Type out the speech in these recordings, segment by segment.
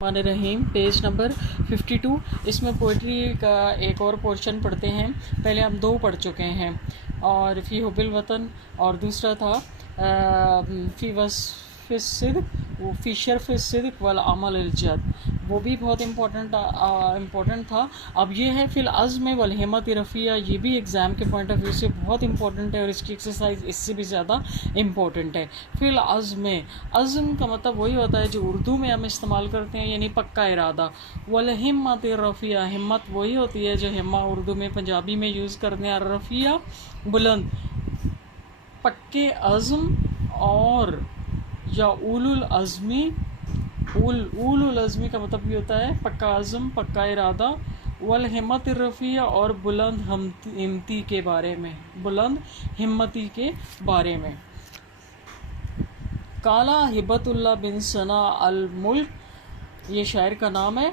मान रहीम page number 52। इसमें poetry का एक और पोर्शन पढ़ते हैं। पहले हम दो पढ़ चुके हैं, और फ़ी हुब्बिल वतन और दूसरा था फ़ी वस्फ़ि सिद्क़ फ़ी शर्फ़ि सिद्क़ वल अमल अल जद, वो भी बहुत इम्पोर्टेंट था। अब ये है फ़िल अज़्म वल हिम्मत रफ़िया, ये भी एग्ज़ाम के पॉइंट ऑफ व्यू से बहुत इम्पोर्टेंट है और इसकी एक्सरसाइज इससे भी ज़्यादा इम्पोर्टेंट है। फ़िल अज़्म, अज़्म का मतलब वही होता है जो उर्दू में हम इस्तेमाल करते हैं, यानी पक्का इरादा। वल हिम्मत रफ़िया, हिम्मत वही होती है जो हिम्मा उर्दू में पंजाबी में यूज़ करते हैं। रफ़िया बुलंद, पक्के अज़्म और या उलुल अज़्मी, उलुल अज़्मी का मतलब ये होता है पक्का अज़्म, पक्का इरादा। वल हिम्मत रफ़िया, और बुलंद हिम्मती के बारे में, बुलंद हिम्मती के बारे में। काला हिबतुल्लाह बिन सना अल मुल्क, ये शायर का नाम है।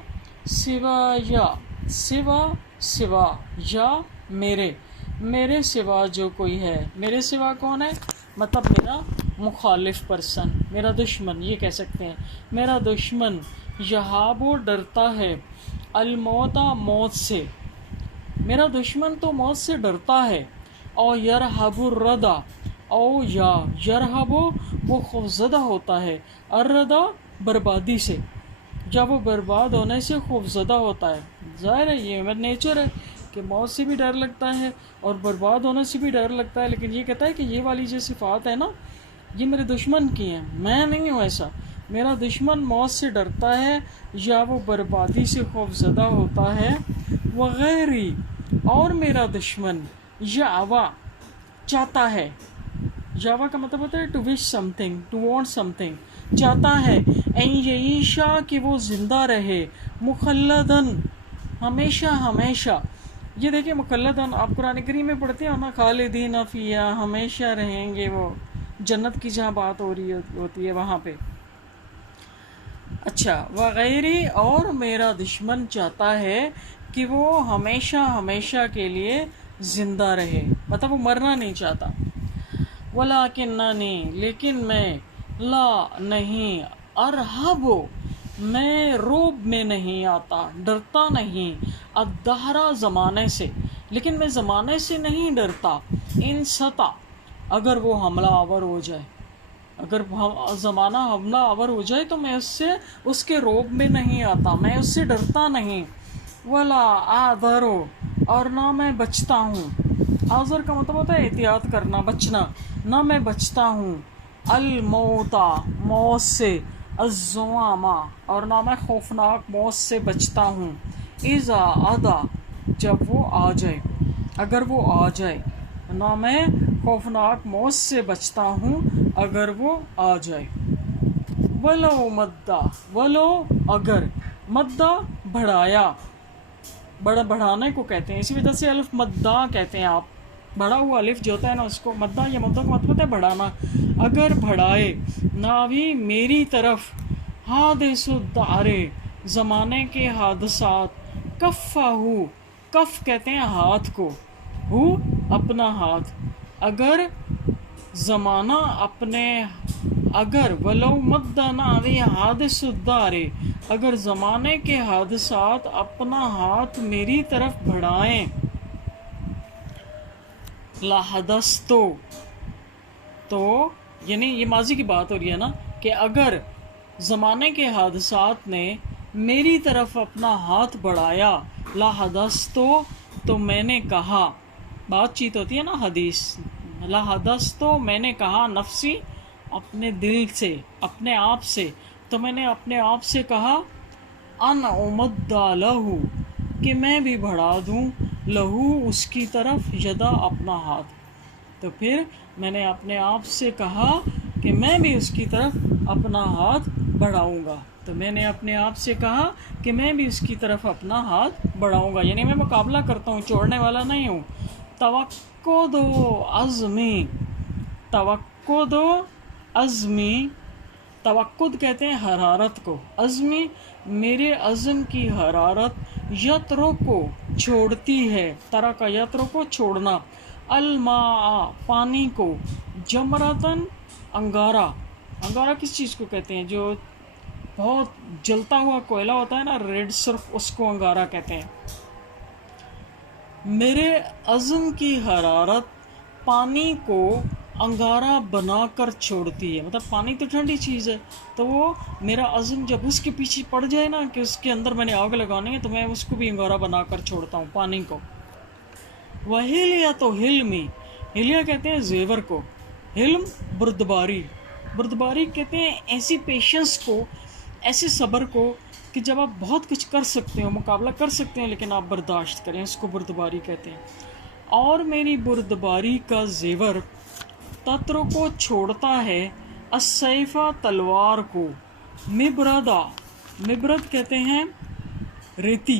सिवा या, सिवा सिवा, या मेरे, मेरे सिवा जो कोई है। मेरे सिवा कौन है? मतलब मेरा मुखालिफ पर्सन, मेरा दुश्मन, ये कह सकते हैं। मेरा दुश्मन यहाबो डरता है, अलमौता मौत से, मेरा दुश्मन तो मौत से डरता है। और यरहबुर रदा, और या यरहबो वो खौफज़दा होता है, अर्रदा बर्बादी से, जब वो बर्बाद होने से खौफज़दा होता है। ज़ाहिर है ये मेरा नेचर है कि मौत से भी डर लगता है और बर्बाद होने से भी डर लगता है, लेकिन ये कहता है कि ये वाली जो सिफ़ात है ना, ये मेरे दुश्मन की हैं, मैं नहीं हूँ ऐसा। मेरा दुश्मन मौत से डरता है या वो बर्बादी से खौफज़दा होता है। वगैरी, और मेरा दुश्मन यावा चाहता है, यावा का मतलब होता है to wish something, to want something, चाहता है। एन यईशा, कि वो ज़िंदा रहे, मुखल्लदन हमेशा हमेशा। ये देखिए मुखल्लदन, आप कुरान करीम में पढ़ते हो ना, खालिदीन फ़ीहा, हमेशा रहेंगे, वो जन्नत की जहाँ बात हो रही होती है वहाँ पे। अच्छा, वगैरी, और मेरा दुश्मन चाहता है कि वो हमेशा हमेशा के लिए ज़िंदा रहे, मतलब वो मरना नहीं चाहता। वलाकिन्ननी, लेकिन मैं, ला नहीं, अरहबो, मैं रोब में नहीं आता, डरता नहीं, अद्दहरा ज़माने से, लेकिन मैं ज़माने से नहीं डरता। इन सता, अगर वो हमला आवर हो जाए, अगर ज़माना हमला आवर हो जाए तो मैं उससे, उसके रोब में नहीं आता, मैं उससे डरता नहीं। वला आदरो, और ना मैं बचता हूँ। आज़र का मतलब होता है एहतियात करना, बचना, ना मैं बचता हूँ। अलमौता, मौत से, अज़्ज़ुआमा, और ना मैं खौफनाक मौत से बचता हूँ। इज़ा आदा, जब वो आ जाए, अगर वो आ जाए, ना मैं खौफनाक मौत से बचता हूँ अगर वो आ जाए। वलो मद्दा, वलो अगर, मद्दा बढ़ाया, बढ़ाने को कहते हैं, इसी वजह से अलिफ मद्दा कहते हैं आप, बढ़ा हुआ अलिफ जो होता है ना उसको मद्दा या मद्दा का मतलब है बढ़ाना। अगर बढ़ाए, नावी मेरी तरफ, हादिसुद्दारे, ज़माने के हादसात, कफ़ाहू, कफ़ कहते हैं हाथ को, हु अपना हाथ, अगर ज़माना अपने, अगर वलो मद्दा नावी हादिसुद्दारे, अगर ज़माने के हादसात अपना हाथ मेरी तरफ बढ़ाएं, लाहदस्तो, तो यानी ये माजी की बात हो रही है ना, कि अगर ज़माने के हादसात ने मेरी तरफ अपना हाथ बढ़ाया, लाहदस्तो, तो मैंने कहा, बातचीत होती है ना हदीस, लाहदस्तो मैंने कहा, नफसी अपने दिल से, अपने आप से, तो मैंने अपने आप से कहा, अन उमद्दा लहू, कि मैं भी बढ़ा दूँ, लहू उसकी तरफ, यदा अपना हाथ, तो फिर मैंने अपने आप से कहा कि मैं भी उसकी तरफ अपना हाथ बढ़ाऊँगा, तो मैंने अपने आप से कहा कि मैं भी उसकी तरफ अपना हाथ बढ़ाऊँगा, यानी मैं मुकाबला करता हूँ, छोड़ने वाला नहीं हूँ। तवक्को दो अज़मी, तवक्को दो अज़मी, तवक्कुद कहते हैं हरारत को, अज़मी मेरे अज़म की हरारत, यत्रो को छोड़ती है, तरह का यत्रो को छोड़ना, अलमा पानी को, जमरतन अंगारा, अंगारा किस चीज़ को कहते हैं, जो بہت جلتا ہوا کوئلہ ہوتا ہے نا، ریڈ سرف، اس کو انگارہ کہتے ہیں۔ میرے عزم کی حرارت پانی کو انگارہ بنا کر چھوڑتی ہے، مطلب پانی تو ٹھنڈی چیز ہے، تو وہ میرا عزم جب اس کے پیچھے پڑ جائے نا کہ اس کے اندر میں نے آگ لگانی ہے، تو میں اس کو بھی انگارہ بنا کر چھوڑتا ہوں، پانی کو۔ وہیلیا تو حلمی، ہلیا کہتے ہیں زیور کو، حلم بردباری، بردباری کہتے ہیں ایسی پیشنس کو، ایسے صبر کو کہ جب آپ بہت کچھ کر سکتے ہو، مقابلہ کر سکتے ہیں، لیکن آپ برداشت کریں، اس کو بردباری کہتے ہیں۔ اور میری بردباری کا زیور تتر کو چھوڑتا ہے، السیفہ تلوار کو، مبردا، مبرد کہتے ہیں ریتی،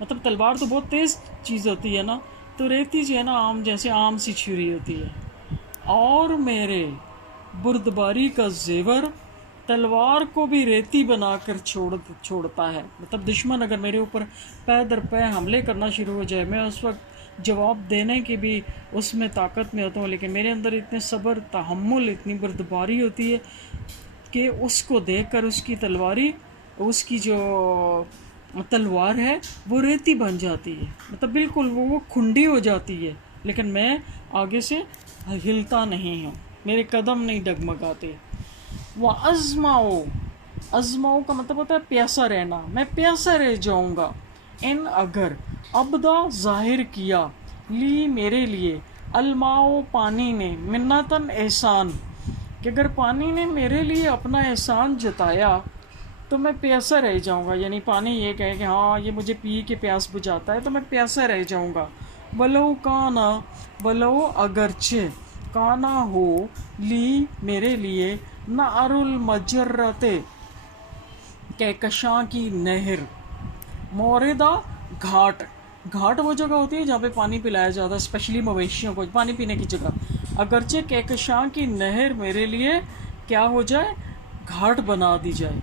مطلب تلوار تو بہت تیز چیز ہوتی ہے نا، تو ریتی جو ہے نا آم جیسے آم سی چھری ہوتی ہے۔ اور میرے بردباری کا زیور تلوار کو بھی ریتی بنا کر چھوڑتا ہے، مطلب دشمن اگر میرے اوپر پے در پے حملے کرنا شروع ہو جائے، میں اس وقت جواب دینے کی بھی اس میں طاقت میں ہوتا ہوں، لیکن میرے اندر اتنے صبر، تحمل، اتنی بردباری ہوتی ہے کہ اس کو دیکھ کر اس کی تلواری، اس کی جو تلوار ہے وہ ریتی بن جاتی ہے، مطلب بالکل وہ کھنڈی ہو جاتی ہے، لیکن میں آگے سے ہلتا نہیں ہوں، میرے قدم نہیں ڈگمگاتے۔ وَأَزْمَعُ، ازماؤ کا مطلب ہوتا ہے پیاسا رہنا، میں پیاسا رہ جاؤں گا، ان اگر ابدا ظاہر کیا، لی میرے لیے، الماؤ پانی نے، منتاً احسان، کہ اگر پانی نے میرے لیے اپنا احسان جتایا تو میں پیاسا رہ جاؤں گا، یعنی پانی یہ کہے کہ ہاں یہ مجھے پی کے پیاس بجھاتا ہے تو میں پیاسا رہ جاؤں گا۔ ولو کانا، ولو اگرچہ، کانا ہو، لی میرے لیے، نہر المجرت، کہکشاں کی نہر، موردہ گھاٹ، گھاٹ وہ جگہ ہوتی ہے جہاں پہ پانی پلایا جاتا ہے، اسپیشلی مویشیوں کو پانی پینے کی جگہ، اگرچہ کہکشاں کی نہر میرے لیے کیا ہو جائے، گھاٹ بنا دی جائے،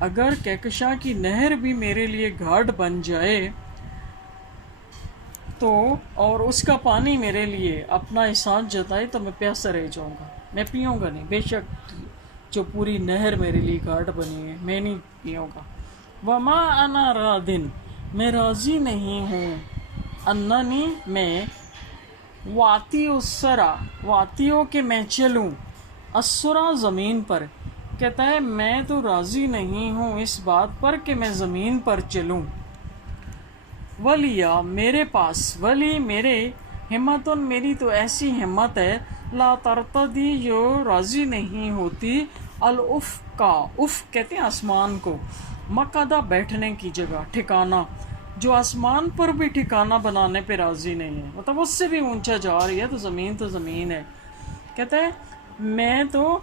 اگر کہکشاں کی نہر بھی میرے لیے گھاٹ بن جائے تو، اور اس کا پانی میرے لیے اپنا احسان جتائے تو میں پیاسا رہ جاؤں گا، میں پیوں گا نہیں، بے شک جو پوری نہر میرے لیے گھاٹ بنی ہے میں نہیں پیوں گا۔ وما انا رادن، میں راضی نہیں ہوں، اننی میں، واتی السرا، واتیوں کہ میں چلوں، السرا زمین پر، کہتا ہے میں تو راضی نہیں ہوں اس بات پر کہ میں زمین پر چلوں۔ ولیا میرے پاس، ولی میرے، ہمتن میری تو ایسی ہمت ہے، لا ترتدی جو راضی نہیں ہوتی، الافق کا، افق کہتے ہیں آسمان کو، مقعدہ بیٹھنے کی جگہ، ٹھکانہ، جو آسمان پر بھی ٹھکانہ بنانے پہ راضی نہیں ہے، مطلب اس سے بھی اونچا جا رہی ہے تو زمین ہے، کہتا ہے میں تو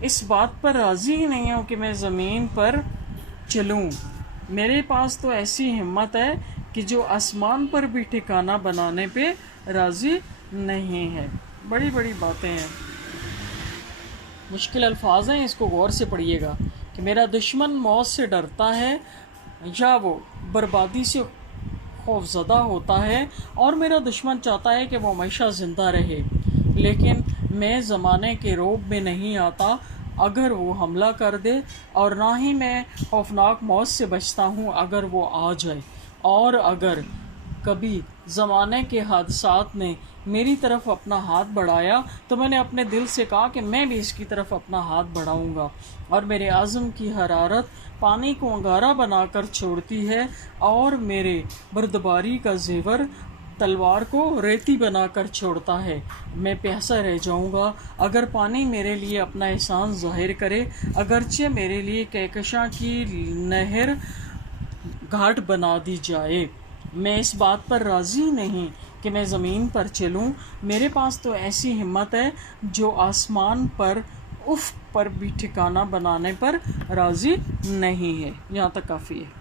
اس بات پر راضی ہی نہیں ہوں کہ میں زمین پر چلوں، میرے پاس تو ایسی ہمت ہے کہ جو آسمان پر بھی ٹھکانہ بنانے پہ راضی نہیں ہے۔ بڑی بڑی باتیں ہیں، مشکل الفاظ ہیں، اس کو غور سے پڑھیے گا کہ میرا دشمن موت سے ڈرتا ہے یا وہ بربادی سے خوف زدہ ہوتا ہے، اور میرا دشمن چاہتا ہے کہ وہ ہمیشہ زندہ رہے، لیکن میں زمانے کے رعب میں نہیں آتا اگر وہ حملہ کر دے، اور نہ ہی میں خوفناک موت سے بچتا ہوں اگر وہ آ جائے، اور اگر کبھی زمانے کے حادثات نے میری طرف اپنا ہاتھ بڑھایا تو میں نے اپنے دل سے کہا کہ میں بھی اس کی طرف اپنا ہاتھ بڑھاؤں گا، اور میرے عزم کی حرارت پانی کو انگارہ بنا کر چھوڑتی ہے، اور میرے بردباری کا زیور تلوار کو ریتی بنا کر چھوڑتا ہے، میں پیاسا رہ جاؤں گا اگر پانی میرے لیے اپنا احسان ظاہر کرے، اگرچہ میرے لیے کہکشاں کی نہر گھاٹ بنا دی جائے، میں اس بات پر راضی نہیں کہ میں زمین پر چلوں، میرے پاس تو ایسی ہمت ہے جو آسمان پر، افق پر بھی ٹھکانہ بنانے پر راضی نہیں ہے۔ یہاں تک کافی ہے۔